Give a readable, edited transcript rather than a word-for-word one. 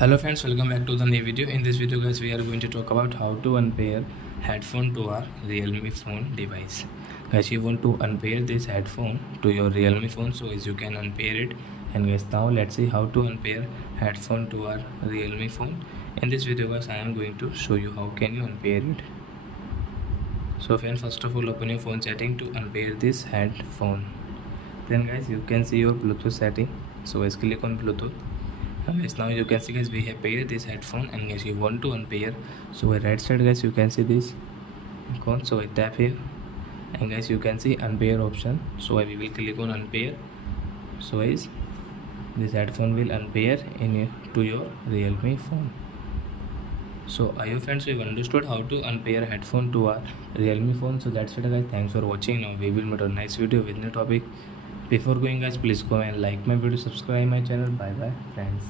Hello friends, welcome back to the new video. In this video guys, we are going to talk about how to unpair headphone to our Realme phone device. Guys, you want to unpair this headphone to your Realme phone, so as you can unpair it. And guys, now let's see how to unpair headphone to our Realme phone. In this video guys, I am going to show you how can you unpair it. So friends, first of all, open your phone setting to unpair this headphone. Then guys, you can see your Bluetooth setting. So guys, click on Bluetooth. Guys, now you can see guys, we have paired this headphone, and guys, you want to unpair. So at right side guys, you can see this icon. So I tap here, and guys, you can see unpair option. So we will click on unpair. So guys, this headphone will unpair to your Realme phone. So I hope friends you have understood how to unpair headphone to our Realme phone. So that's it guys, thanks for watching. Now we will meet on next video with new topic. Before going guys, please go and like my video, subscribe my channel. Bye bye friends.